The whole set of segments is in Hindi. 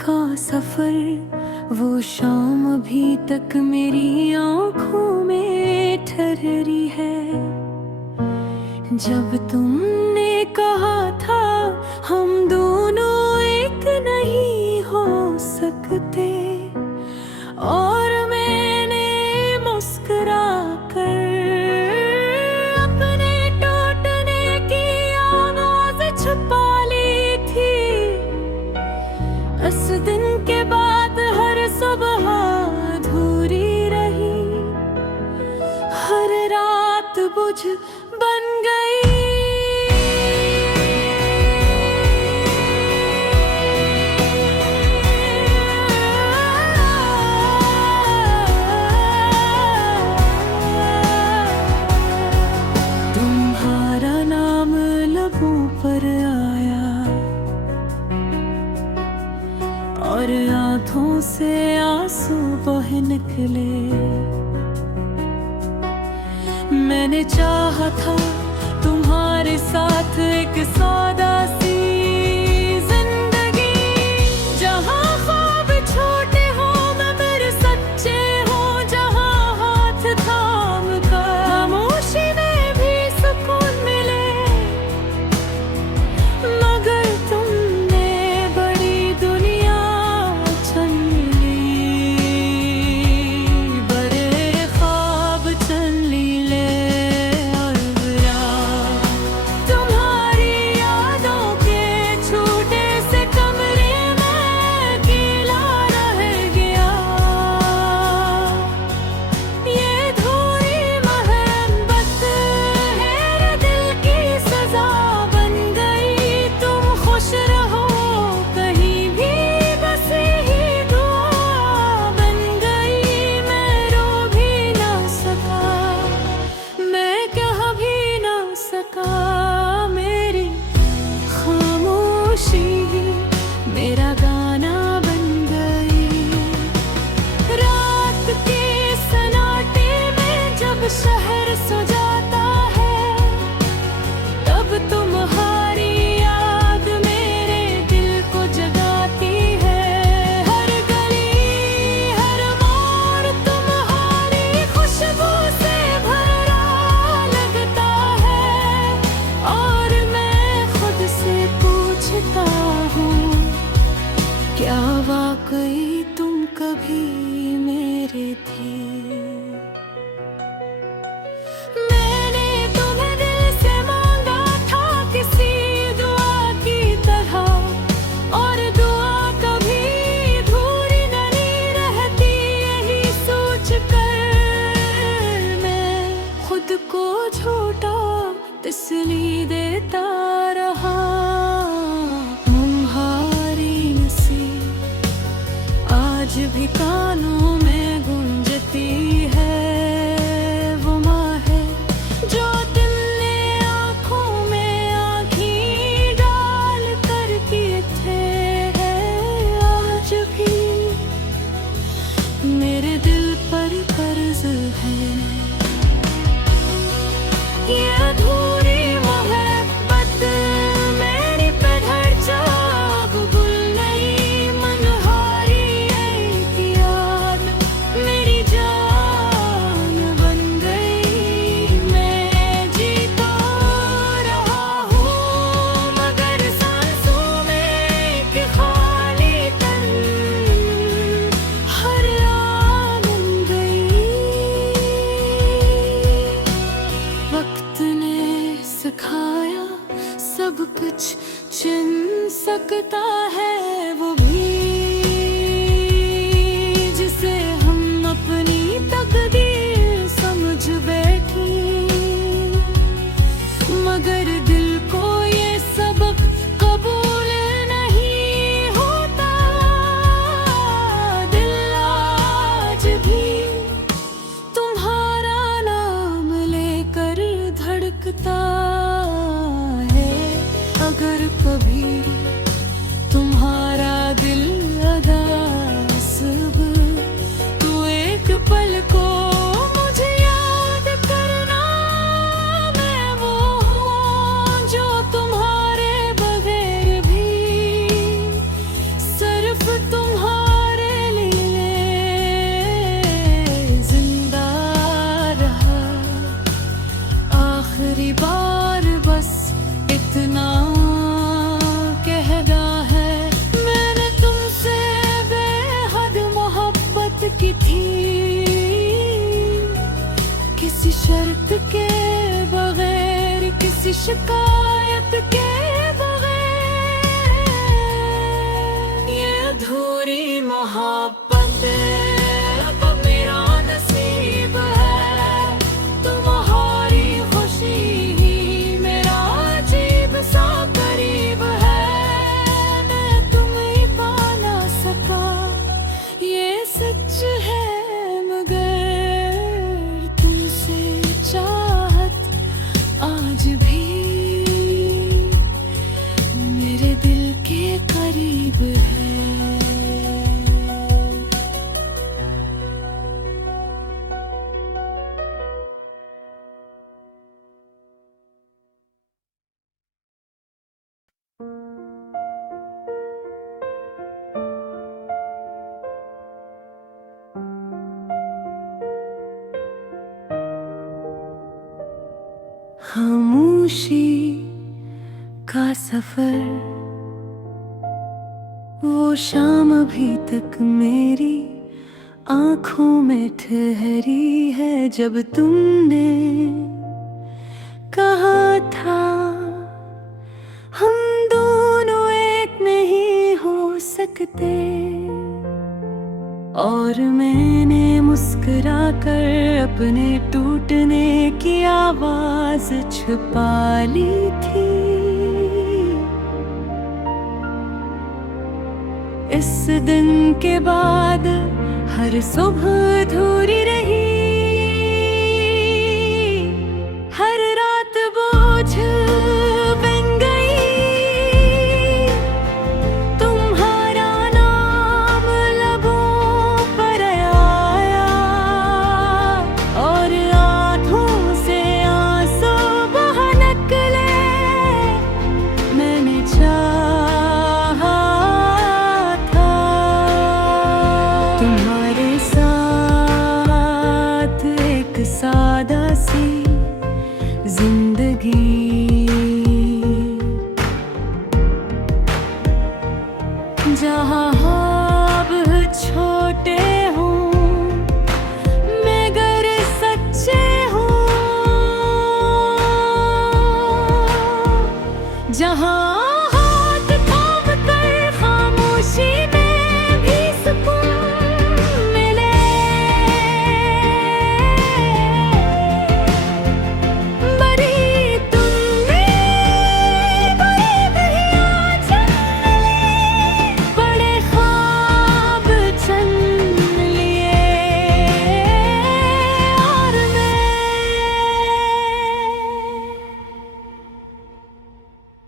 का सफर, वो शाम अभी तक मेरी आंखों में ठहरी है। जब तुमने कहा था हम दोनों एक नहीं हो सकते, और मैंने मुस्कुरा कर अपने टूटने की आवाज छुपा ली थी। उस दिन के बाद हर सुबह अधूरी रही, हर रात बुझ बन गई। तुम्हारा नाम लबों पर आया और आंखों से आंसू बह निकले। मैंने चाहा था तुम्हारे साथ एक सादा सी जिंदगी, जहां ख्वाब छोटे हो मगर सच्चे हो, जहां हाथ थाम कर खामोशी में भी सुकून मिले। मगर तुमने बड़ी दुनिया चुन ली, बड़े ख्वाब चुन ली। मेरी खामोशी मेरा गाना बन गई। रात के सन्नाटे में जब शहर सो जाता है, तब तुम्हारी याद मेरे दिल को जगाती है। हर गली हर मोड़ तुम्हारी खुशबू से भरा लगता है, और मैं खुद से पूछता हूँ, क्या वाकई तुम कभी मेरे थे? मैंने तुम्हें दिल से मांगा था किसी दुआ की तरह, और दुआ कभी अधूरी नहीं रहती। यही सोच कर मैं खुद को झूठा तसल्ली देता रहा। मुम्हारी नसीब आज भी कानों में गूंजती है। वो माँ है जो दिल ने आँखों में आँखें डाल कर किए थे, आज भी मेरे दिल पर कर्ज है। ये अधूरी मोहब्बत मेरी पे ढल जा, गुल नहीं मनहारी किया। सिर्फ तुम्हारे लिए जिंदा रहा। आखिरी बार बस इतना कहना है, मैंने तुमसे बेहद मोहब्बत की थी, किसी शर्त के बगैर, किसी शिकायत के बगैर। ये अधूरी मोहब्बत अब मेरा नसीब है, तुम्हारी खुशी ही मेरा अजीब सा करीब है। मैं तुम्हें पा ना सका ये सच है, मगर तुमसे चाहत आज भी मेरे दिल के करीब है। खामोशी का सफर, वो शाम अभी तक मेरी आंखों में ठहरी है, जब तुमने कहा था हम दोनों एक नहीं हो सकते, और मैंने मुस्कुरा कर अपने टूटने की आवाज छुपा ली थी। इस दिन के बाद हर सुबह अधूरी रही, हर रात बोझ बन गई। तुम्हारा नाम लबों पर आया, और आँखों से आंसू बह निकले। मैंने चाहा था तुम्हारे साथ एक सादा सी जिंदगी, जहाँ ख्वाब छोटे हों मगर सच्चे हों, जहाँ हाथ थाम कर खामोशी में भी सुकून मिले। बड़ी तुमने बड़ी बहिया चल लिए, बड़े ख्वाब चल लिए, और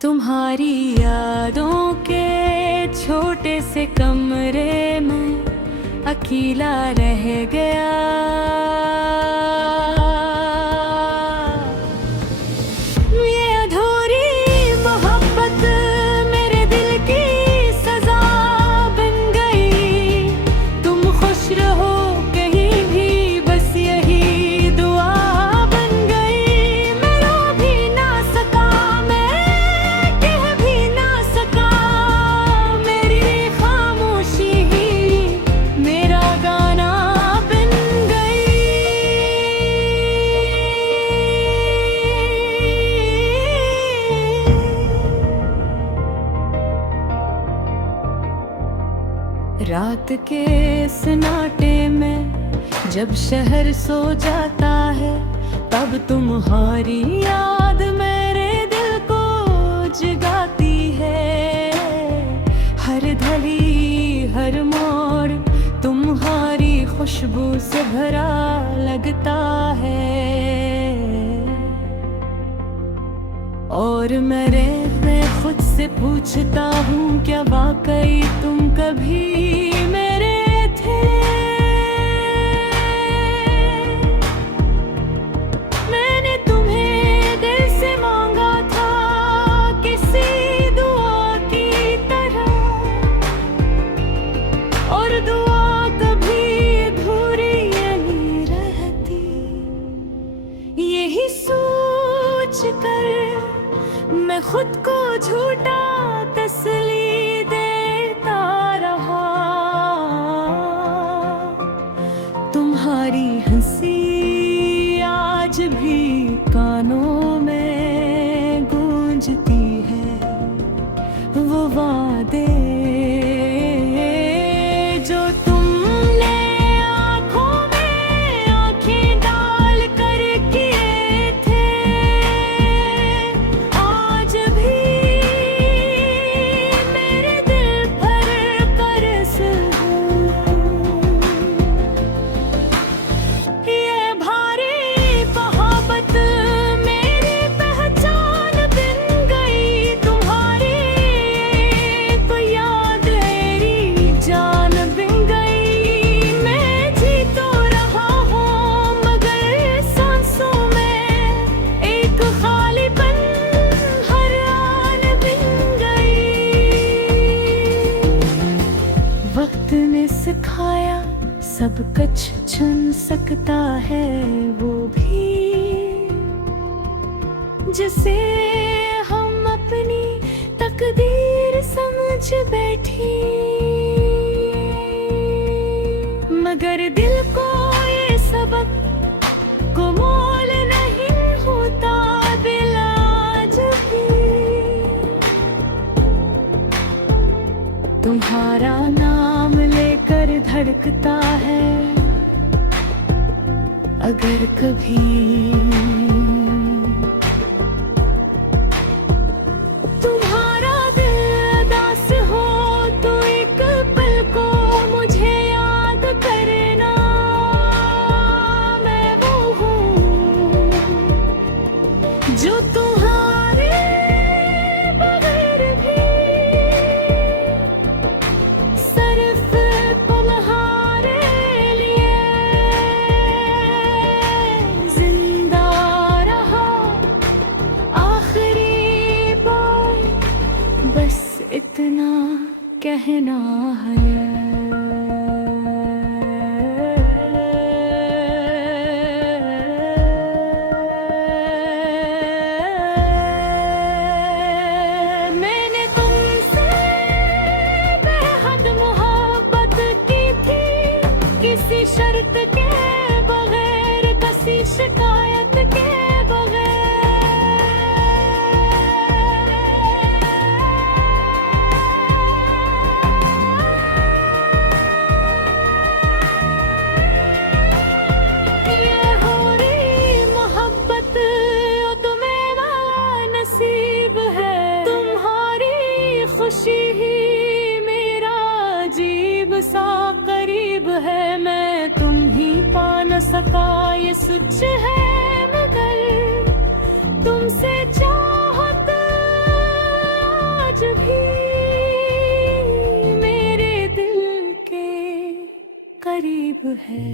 तुम्हारी यादों के छोटे से कमरे में अकेला रह गया। ये अधूरी मोहब्बत मेरे दिल की सजा बन गई। तुम खुश रहो कहीं भी, बस यही दुआ बन गई। मैं रो भी ना सका, मैं कह भी ना सका, मेरी खामोशी ही मेरा गाना बन गई। रात के सन्नाटे में जब शहर सो जाता है, तब तुम्हारी याद मेरे दिल को जगाती है। हर धली हर मोड़ तुम्हारी खुशबू से भरा लगता है, और मैं खुद से पूछता हूँ क्या वाकई तुम कभी मेरे थे। मैंने तुम्हें दिल से मांगा था किसी दुआ की तरह, तुम्हारी हंसी आज भी कानों में गूंजती है। वो वादे जो तुमने आँखों में आँखें डाल कर किए थे, आज भी मेरे दिल पर बरस ये भारी मोहब्बत मेरी पहचान बन गई। तुम्हारी एक याद मेरी जान बन गई। मैं जी तो रहा हूँ मगर सांसों में एक खालीपन हर आन बन गई। वक्त ने सिखाया सब कुछ चुन सकता है वो भी, जिसे हम अपनी तकदीर समझ बैठी। मगर दिल को ये सबक को मोल नहीं होता दिल आज भी। तुम्हारा नाम लेकर धड़कता है अगर कभी तुम्हारा दिल उदास हो तो एक पल को मुझे याद करना। मैं वो हूँ जो तुम्हारे बगैर भी सिर्फ तुम्हारे लिए जिंदा रहा आखिरी बार। बस इतना कहना है। मैंने तुमसे बेहद मोहब्बत की थी, किसी शर्त के बगैर, किसी शिकायत के बगैर। ये हो रही मोहब्बत तुम्हें नसीब है। तुम्हारी खुशी ही मेरा अजीब सा करीब है। मैं तुम ही पा न सका ये सच है, मगर तुमसे चाहत आज भी मेरे दिल के करीब है।